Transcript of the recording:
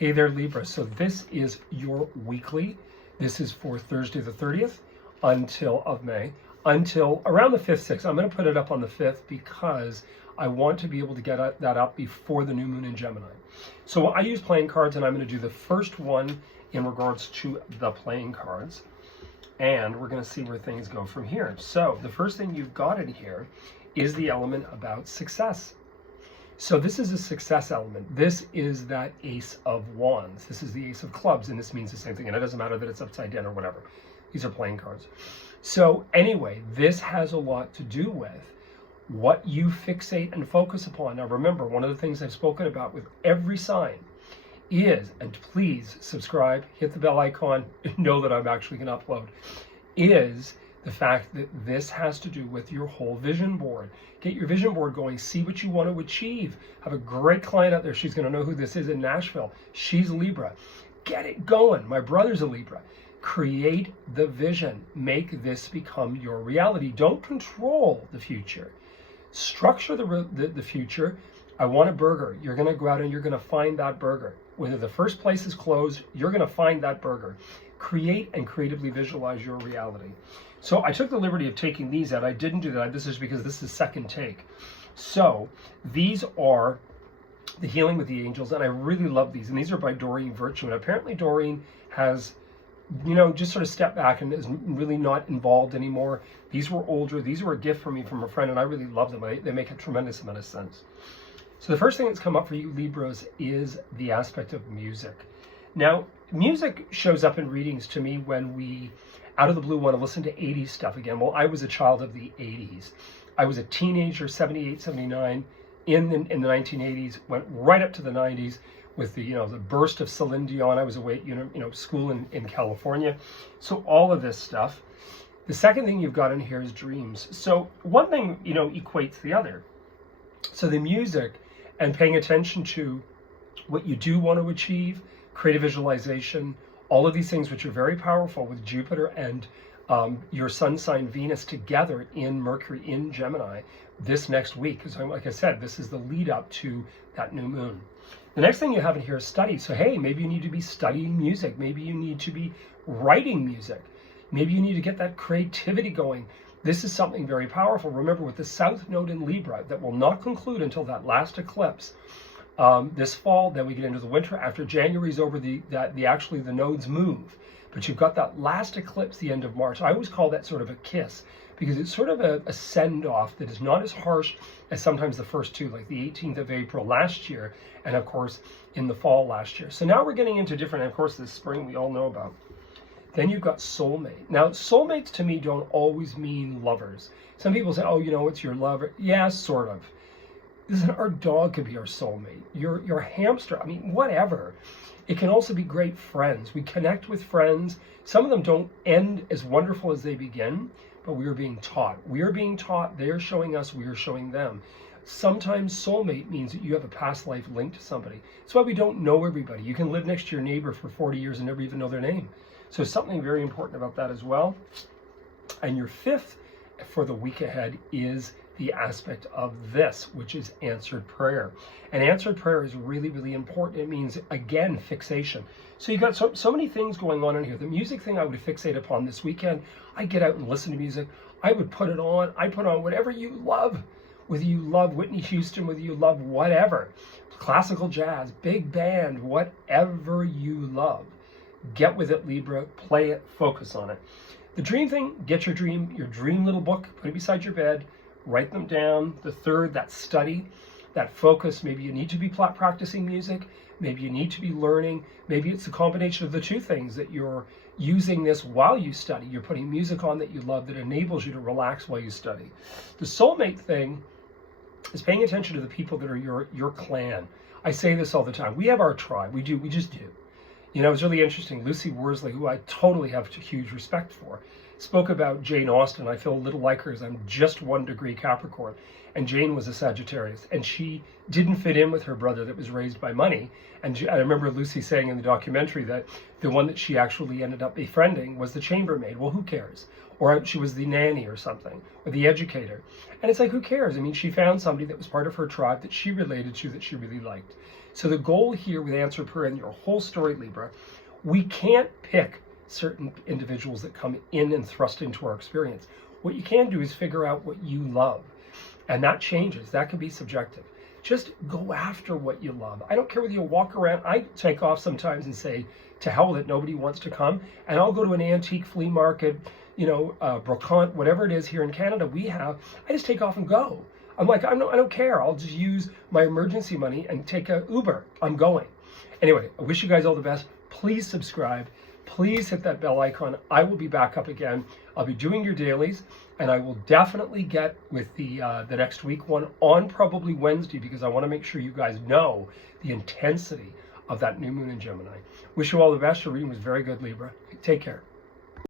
Hey there, Libra. So this is your weekly. This is for Thursday the 30th of May until around the 5th, 6th. I'm going to put it up on the 5th because I want to be able to get that up before the new moon in Gemini. So I use playing cards, and I'm going to do the first one in regards to the playing cards. And we're going to see where things go from here. So the first thing you've got in here is the element about success. So this is a success element. This is that Ace of Wands. This is the Ace of Clubs, and this means the same thing. And it doesn't matter that it's upside down or whatever. These are playing cards. So anyway, this has a lot to do with what you fixate and focus upon. Now remember, one of the things I've spoken about with every sign is, and please subscribe, hit the bell icon, know that I'm actually going to upload, is the fact that this has to do with your whole vision board. Get your vision board going, see what you want to achieve. Have a great client out there. She's going to know who this is in Nashville. She's Libra. Get it going. My brother's a Libra. Create the vision. Make this become your reality. Don't control the future. Structure the future. I want a burger. You're going to go out and you're going to find that burger. Whether the first place is closed, you're going to find that burger. Create and creatively visualize your reality. So I took the liberty of taking these out. I didn't do that. This is because this is second take. So these are the Healing with the Angels, and I really love these. And these are by Doreen Virtue. And apparently Doreen has, just sort of stepped back and is really not involved anymore. These were older. These were a gift from me from a friend, and I really love them. They make a tremendous amount of sense. So the first thing that's come up for you Libras is the aspect of music. Now, music shows up in readings to me when we, out of the blue, want to listen to 80s stuff again. Well, I was a child of the 80s. I was a teenager, 78, 79, in the 1980s, went right up to the 90s with the, the burst of Celine Dion. I was away at school in California. So all of this stuff. The second thing you've got in here is dreams. So one thing, equates the other. So the music and paying attention to what you do want to achieve, creative visualization, all of these things which are very powerful with Jupiter and your sun sign Venus together in Mercury in Gemini this next week. Because like I said, this is the lead up to that new moon. The next thing you have in here is study. So hey, maybe you need to be studying music. Maybe you need to be writing music. Maybe you need to get that creativity going. This is something very powerful. Remember, with the South Node in Libra, that will not conclude until that last eclipse this fall. Then we get into the winter. After January's over, the nodes move. But you've got that last eclipse, the end of March. I always call that sort of a kiss, because it's sort of a send-off that is not as harsh as sometimes the first two, like the 18th of April last year, and of course in the fall last year. So now we're getting into different, and of course this spring we all know about. Then you've got soulmate. Now, soulmates to me don't always mean lovers. Some people say, oh, it's your lover. Yeah, sort of. Listen, our dog could be our soulmate. Your hamster, whatever. It can also be great friends. We connect with friends. Some of them don't end as wonderful as they begin, but we are being taught. We are being taught. They are showing us. We are showing them. Sometimes soulmate means that you have a past life linked to somebody. That's why we don't know everybody. You can live next to your neighbor for 40 years and never even know their name. So something very important about that as well. And your fifth for the week ahead is the aspect of this, which is answered prayer. And answered prayer is really, really important. It means, again, fixation. So you've got so many things going on in here. The music thing I would fixate upon this weekend. I get out and listen to music. I would put it on. I put on whatever you love. Whether you love Whitney Houston, whether you love whatever. Classical jazz, big band, whatever you love. Get with it, Libra. Play it. Focus on it. The dream thing, get your dream little book, put it beside your bed, write them down. The third, that study, that focus. Maybe you need to be practicing music. Maybe you need to be learning. Maybe it's a combination of the two things, that you're using this while you study. You're putting music on that you love that enables you to relax while you study. The soulmate thing is paying attention to the people that are your clan. I say this all the time. We have our tribe. We just do. It was really interesting. Lucy Worsley, who I totally have huge respect for, spoke about Jane Austen. I feel a little like her, as I'm just 1 degree Capricorn. And Jane was a Sagittarius. And she didn't fit in with her brother that was raised by money. And I remember Lucy saying in the documentary that the one that she actually ended up befriending was the chambermaid. Well, who cares? Or she was the nanny or something, or the educator. And it's like, who cares? She found somebody that was part of her tribe that she related to, that she really liked. So the goal here with Answer Prayer and your whole story, Libra, we can't pick certain individuals that come in and thrust into our experience. What you can do is figure out what you love. And that changes. That can be subjective. Just go after what you love. I don't care whether you walk around. I take off sometimes and say, to hell with it, nobody wants to come. And I'll go to an antique flea market, brocante, whatever it is here in Canada I just take off and go. I'm like, I don't care. I'll just use my emergency money and take a Uber. I'm going. Anyway, I wish you guys all the best. Please subscribe. Please hit that bell icon. I will be back up again. I'll be doing your dailies, and I will definitely get with the next week one on probably Wednesday, because I want to make sure you guys know the intensity of that new moon in Gemini. Wish you all the best. Your reading was very good, Libra. Take care.